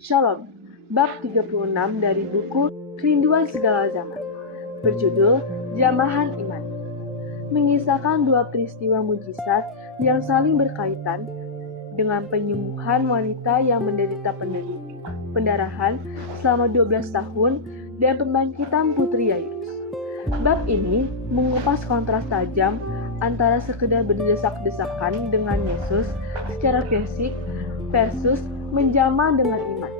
Shalom, bab 36 dari buku Kerinduan Segala Zaman, berjudul Jamahan Iman, mengisahkan dua peristiwa mujizat yang saling berkaitan dengan penyembuhan wanita yang menderita pendarahan selama 12 tahun dan pembangkitan putri Yairus. Bab ini mengupas kontras tajam antara sekedar berdesak-desakan dengan Yesus secara fisik versus menjamah dengan iman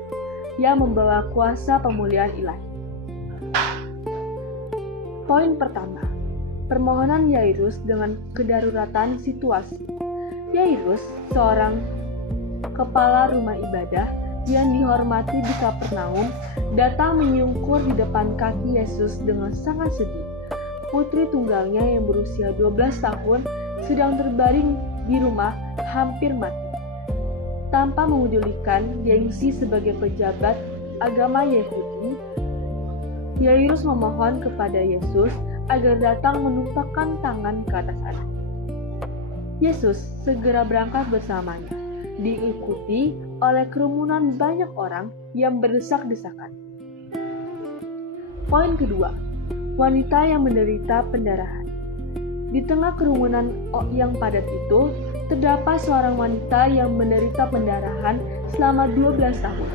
yang membawa kuasa pemulihan ilahi. Poin pertama, permohonan Yairus dengan kedaruratan situasi. Yairus, seorang kepala rumah ibadah yang dihormati di Kapernaum, datang menyungkur di depan kaki Yesus dengan sangat sedih. Putri tunggalnya yang berusia 12 tahun sedang terbaring di rumah hampir mati. Tanpa memedulikan gengsi sebagai pejabat agama Yahudi, Yairus memohon kepada Yesus agar datang menumpahkan tangan ke atas anak. Yesus segera berangkat bersamanya, diikuti oleh kerumunan banyak orang yang berdesak-desakan. Poin kedua, wanita yang menderita pendarahan. Di tengah kerumunan yang padat itu, terdapat seorang wanita yang menderita pendarahan selama 12 tahun.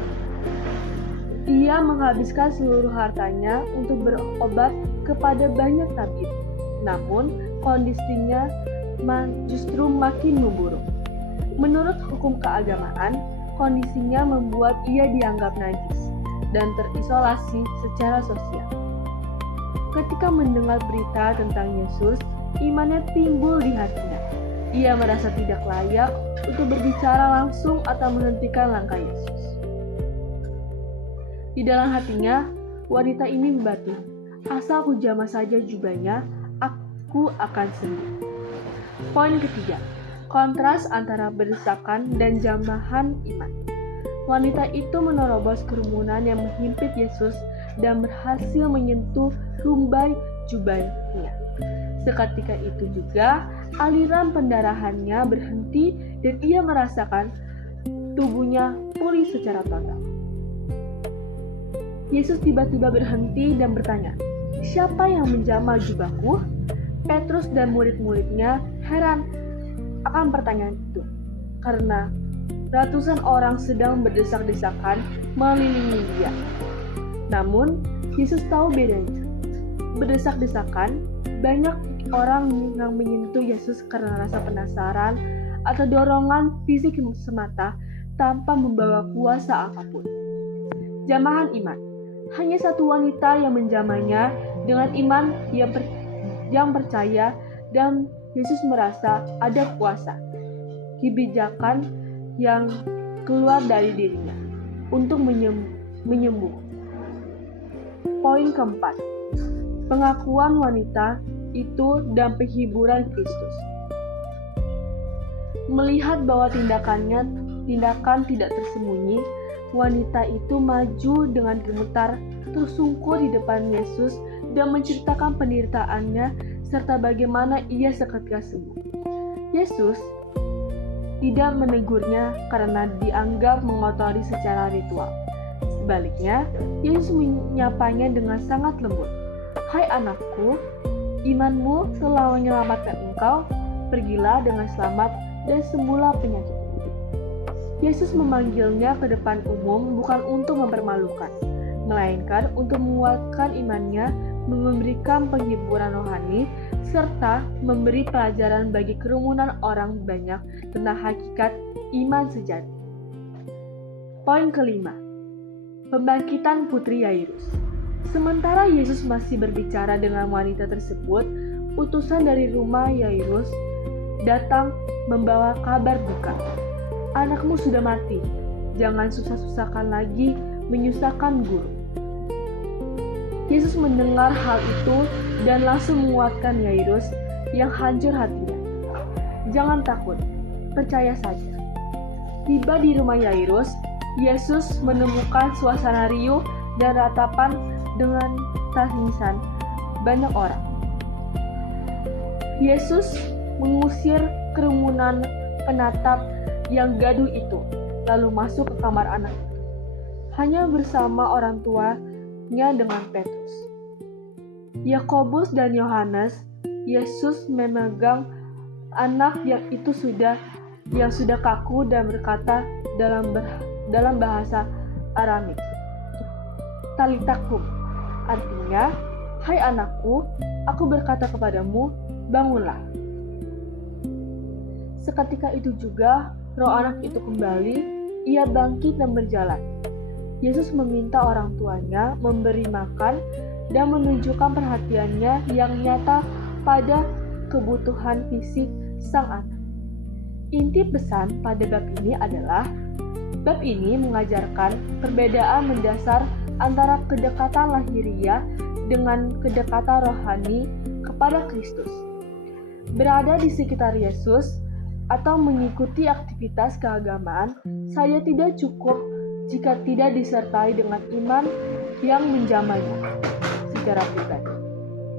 Ia menghabiskan seluruh hartanya untuk berobat kepada banyak tabib. Namun, kondisinya justru makin memburuk. Menurut hukum keagamaan, kondisinya membuat ia dianggap najis dan terisolasi secara sosial. Ketika mendengar berita tentang Yesus, imannya timbul di hatinya. Ia merasa tidak layak untuk berbicara langsung atau menghentikan langkah Yesus. Di dalam hatinya, wanita ini membatin, asal ku jamah saja jubahnya, aku akan sembuh. Poin ketiga, kontras antara berdesakan dan jamahan iman. Wanita itu menerobos kerumunan yang menghimpit Yesus dan berhasil menyentuh rumbai jubahnya. Seketika itu juga, aliran pendarahannya berhenti dan ia merasakan tubuhnya pulih secara total. Yesus tiba-tiba berhenti dan bertanya, "Siapa yang menjamah jubahku?" Petrus dan murid-muridnya heran akan pertanyaan itu, karena ratusan orang sedang berdesak-desakan mengelilingi dia. Namun, Yesus tahu bedanya. Berdesak-desakan, banyak orang yang menyentuh Yesus karena rasa penasaran atau dorongan fisik semata tanpa membawa kuasa apapun. Jamahan iman, hanya satu wanita yang menjamahnya dengan iman yang percaya dan Yesus merasa ada kuasa, kebijakan yang keluar dari dirinya untuk menyembuh. Poin keempat, pengakuan wanita itu dan penghiburan Kristus. Melihat bahwa tindakan tidak tersembunyi, wanita itu maju dengan gemetar tersungkur di depan Yesus dan menceritakan penderitaannya serta bagaimana ia seketika sembuh. Yesus tidak menegurnya karena dianggap mengotori secara ritual. Sebaliknya, Yesus menyapanya dengan sangat lembut. "Hai anakku, imanmu telah menyelamatkan engkau, pergilah dengan selamat dan sembuhlah penyakitmu." Yesus memanggilnya ke depan umum bukan untuk mempermalukan, melainkan untuk menguatkan imannya, memberikan penghiburan rohani, serta memberi pelajaran bagi kerumunan orang banyak tentang hakikat iman sejati. Poin kelima, pembangkitan putri Yairus. Sementara Yesus masih berbicara dengan wanita tersebut, utusan dari rumah Yairus datang membawa kabar duka. "Anakmu sudah mati, jangan susah-susahkan lagi menyusahkan guru." Yesus mendengar hal itu dan langsung menguatkan Yairus yang hancur hatinya. "Jangan takut, percaya saja." Tiba di rumah Yairus, Yesus menemukan suasana riuh dan ratapan dengan tangisan banyak orang. Yesus mengusir kerumunan penatap yang gaduh itu, lalu masuk ke kamar anak. hanya bersama orang tuanya dengan Petrus. Yakobus dan Yohanes, Yesus memegang anak yang sudah kaku dan berkata dalam bahasa Aramik, Talita kum, artinya, hai anakku, aku berkata kepadamu, bangunlah. Seketika itu juga roh anak itu kembali, ia bangkit dan berjalan. Yesus meminta orang tuanya memberi makan dan menunjukkan perhatiannya yang nyata pada kebutuhan fisik sang anak. Inti pesan pada bab ini adalah, bab ini mengajarkan perbedaan mendasar antara kedekatan lahiriah dengan kedekatan rohani kepada Kristus. Berada di sekitar Yesus atau mengikuti aktivitas keagamaan saja tidak cukup jika tidak disertai dengan iman yang menjamahnya secara pribadi.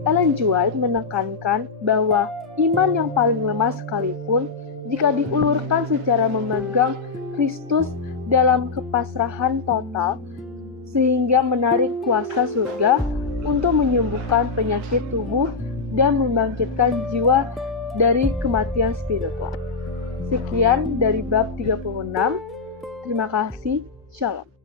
Ellen G. White menekankan bahwa iman yang paling lemah sekalipun jika diulurkan secara memegang Kristus dalam kepasrahan total sehingga menarik kuasa surga untuk menyembuhkan penyakit tubuh dan membangkitkan jiwa dari kematian spiritual. Sekian dari bab 36. Terima kasih. Shalom.